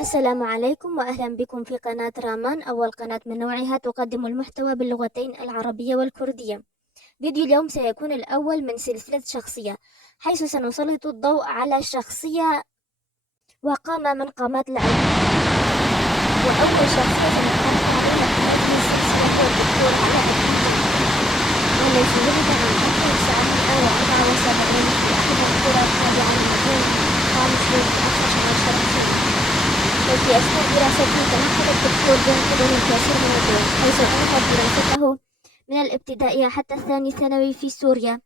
السلام عليكم وأهلا بكم في قناة رامان، أول قناة من نوعها تقدم المحتوى باللغتين العربية والكردية. فيديو اليوم سيكون الأول من سلسلة شخصية، حيث سنسلط الضوء على شخصية وقامة من قامات العلم. وأول شخصية سنتعرف عليها في هذه السلسلة هو الدكتور علاء الدين، والذي ولد عام 1974 في أحد القرى التابعة لمدينة خامس للمؤسسة الشرعية. وفي أثناء دراسته تنقل الدكتور بين قبل الكثير من الدول، حيث أنهى دراسته من الابتدائية حتى الثاني ثانوي في سوريا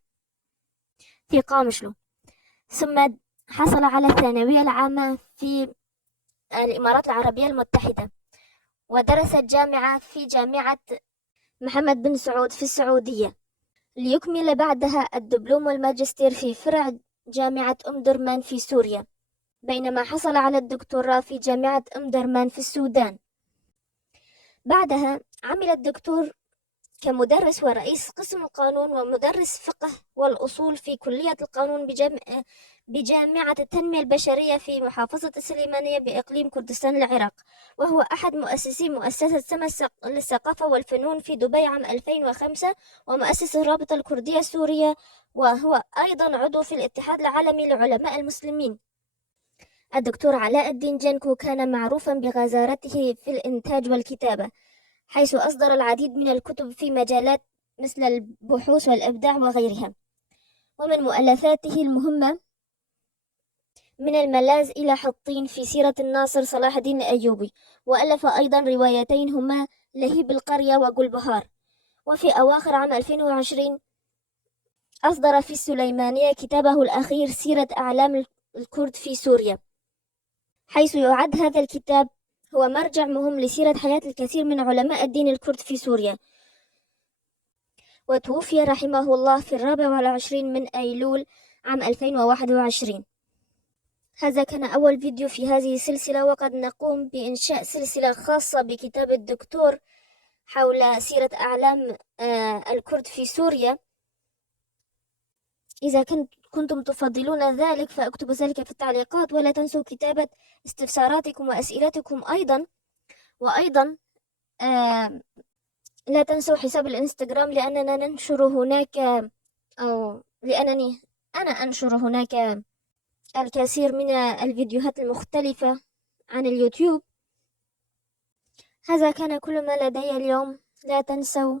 في قامشلو، ثم حصل على الثانوية العامة في الإمارات العربية المتحدة، ودرس الجامعة في جامعة محمد بن سعود في السعودية، ليكمل بعدها الدبلوم والماجستير في فرع جامعة درمان في سوريا، بينما حصل على الدكتوراه في جامعة درمان في السودان. بعدها عمل الدكتور كمدرس ورئيس قسم القانون ومدرس فقه والأصول في كلية القانون بجامعة التنمية البشرية في محافظة السليمانية بإقليم كردستان العراق، وهو أحد مؤسسي مؤسسة سما للثقافة والفنون في دبي عام 2005، ومؤسس الرابطة الكردية السورية، وهو أيضا عضو في الاتحاد العالمي لعلماء المسلمين. الدكتور علاء الدين جنكو كان معروفا بغزارته في الإنتاج والكتابة، حيث أصدر العديد من الكتب في مجالات مثل البحوث والإبداع وغيرها. ومن مؤلفاته المهمة من الملاذ إلى حطين في سيرة الناصر صلاح الدين الأيوبي، وألف أيضا روايتين هما لهيب القرية وقلبهار. وفي أواخر عام 2020 أصدر في السليمانية كتابه الأخير سيرة أعلام الكرد في سوريا، حيث يعد هذا الكتاب هو مرجع مهم لسيرة حياة الكثير من علماء الدين الكرد في سوريا. وتوفي رحمه الله في 24 من أيلول عام 2021. هذا كان أول فيديو في هذه السلسلة، وقد نقوم بإنشاء سلسلة خاصة بكتاب الدكتور حول سيرة أعلام الكرد في سوريا. إذا كنتم تفضلون ذلك فاكتبوا ذلك في التعليقات، ولا تنسوا كتابة استفساراتكم وأسئلتكم أيضا. وأيضا لا تنسوا حساب الإنستغرام، لأننا ننشر هناك أو لأنني أنا أنشر هناك الكثير من الفيديوهات المختلفة عن اليوتيوب. هذا كان كل ما لدي اليوم. لا تنسوا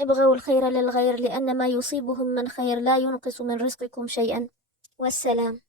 ابغوا الخير للغير، لأن ما يصيبهم من خير لا ينقص من رزقكم شيئا. والسلام.